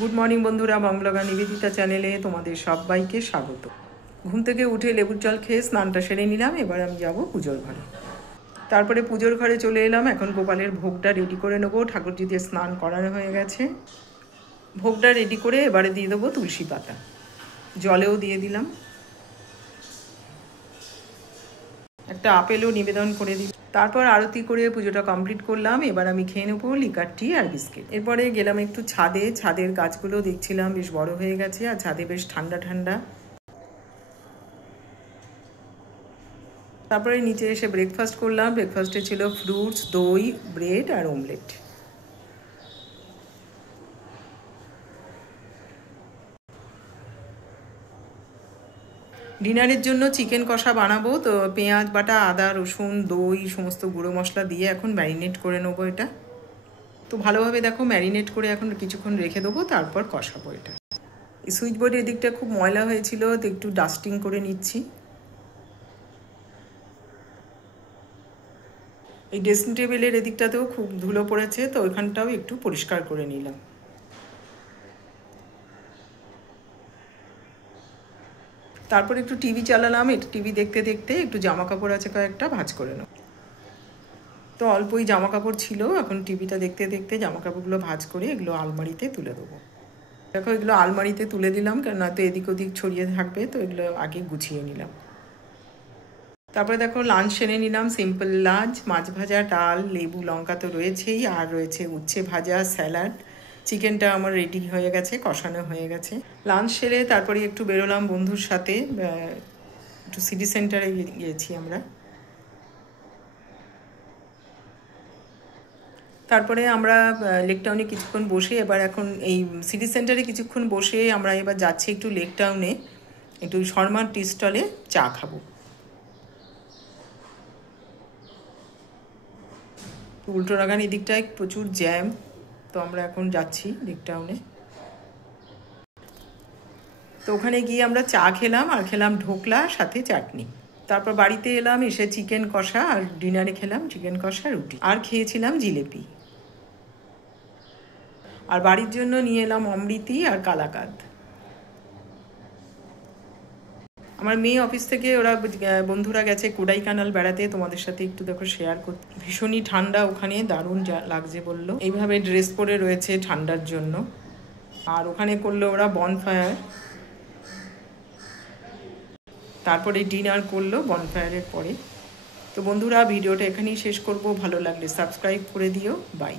Good morning বন্ধুরা, বাংলা নিবেদিতা চ্যানেলে তোমাদের সবাইকে স্বাগত। ঘুম থেকে উঠে লেবুর জল খেয়ে স্নানটা সেরে নিলাম। এবার আমি যাব পুজোর ঘরে। তারপরে পুজোর ঘরে চলে এলাম। এখন গোপালের ভোগটা রেডি করে নেবো। ঠাকুরজিদের স্নান করানো হয়ে গেছে। ভোগটা রেডি করে এবারে দিয়ে দেবো তুলসী পাতা, জলেও দিয়ে দিলাম। একটা আপেলও নিবেদন করে দিই। তারপর আরতি করে পুজোটা কমপ্লিট করলাম। এবার আমি খেয়ে নেবো লিকার টি আর বিস্কিট। এরপরে গেলাম একটু ছাদে। ছাদের গাছগুলো দেখছিলাম বেশ বড় হয়ে গেছে, আর ছাদে বেশ ঠান্ডা ঠান্ডা। তারপরে নিচে এসে ব্রেকফাস্ট করলাম। ব্রেকফাস্টে ছিল ফ্রুটস, দই, ব্রেড আর অমলেট। ডিনারের জন্য চিকেন কষা বানাবো। তো পেঁয়াজ বাটা, আদা, রসুন, দই, সমস্ত গুঁড়ো মশলা দিয়ে এখন ম্যারিনেট করে নেবো এটা। তো ভালোভাবে দেখো ম্যারিনেট করে এখন কিছুক্ষণ রেখে দেবো, তারপর কষাবো এটা। এই সুইচ বোর্ডের এদিকটা খুব ময়লা হয়েছিল, তো একটু ডাস্টিং করে নিচ্ছি। এই ড্রেসিং টেবিলের এদিকটাতেও খুব ধুলো পড়েছে, তো ওইখানটাও একটু পরিষ্কার করে নিলাম। তারপর একটু টিভি চালালাম। একটু টিভি দেখতে দেখতে একটু জামা কাপড় আছে কয়েকটা, ভাঁজ করে নেব। তো অল্পই জামা কাপড় ছিল। এখন টিভিটা দেখতে দেখতে জামা কাপড়গুলো ভাঁজ করে এগুলো আলমারিতে তুলে দেবো। দেখো এগুলো আলমারিতে তুলে দিলাম, কারণ নয়তো এদিক ওদিক ছড়িয়ে থাকবে, তো এগুলো আগে গুছিয়ে নিলাম। তারপরে দেখো লাঞ্চ সেরে নিলাম। সিম্পল লাঞ্চ, মাছ ভাজা, ডাল, লেবু লঙ্কা তো রয়েছেই, আর রয়েছে উচ্ছে ভাজা, স্যালাড। চিকেনটা আমার রেডি হয়ে গেছে, কষানো হয়ে গেছে। লাঞ্চ সেরে তারপরে একটু বেরোলাম বন্ধুর সাথে। একটু সিটি সেন্টারে গিয়েছি আমরা। তারপরে আমরা লেক টাউনে কিছুক্ষণ বসে, এবার এখন এই সিটি সেন্টারে কিছুক্ষণ বসে আমরা এবার যাচ্ছি একটু লেক টাউনে, একটু শর্মার টি স্টলে চা খাবো। উল্টোরাগান এদিকটায় প্রচুর জ্যাম, তো আমরা এখন যাচ্ছি লেক টাউনে। তো ওখানে গিয়ে আমরা চা খেলাম, আর খেলাম ঢোকলা সাথে চাটনি। তারপর বাড়িতে এলাম, এসে চিকেন কষা, আর ডিনারে খেলাম চিকেন কষা, রুটি, আর খেয়েছিলাম জিলেপি। আর বাড়ির জন্য নিয়ে এলাম অমৃতি আর কালাকাদ। আমার মেয়ে অফিস থেকে ওরা বন্ধুরা গেছে কোডাইকানাল বেড়াতে। তোমাদের সাথে একটু দেখো শেয়ার করতে। ভীষণই ঠান্ডা ওখানে, দারুণ লাগছে বললো। এইভাবে ড্রেস পরে রয়েছে ঠান্ডার জন্য। আর ওখানে করলো ওরা বনফায়ার। তারপরে ডিনার করলো বনফায়ারের পরে। তো বন্ধুরা, ভিডিওটা এখানেই শেষ করব। ভালো লাগলে সাবস্ক্রাইব করে দিও। বাই।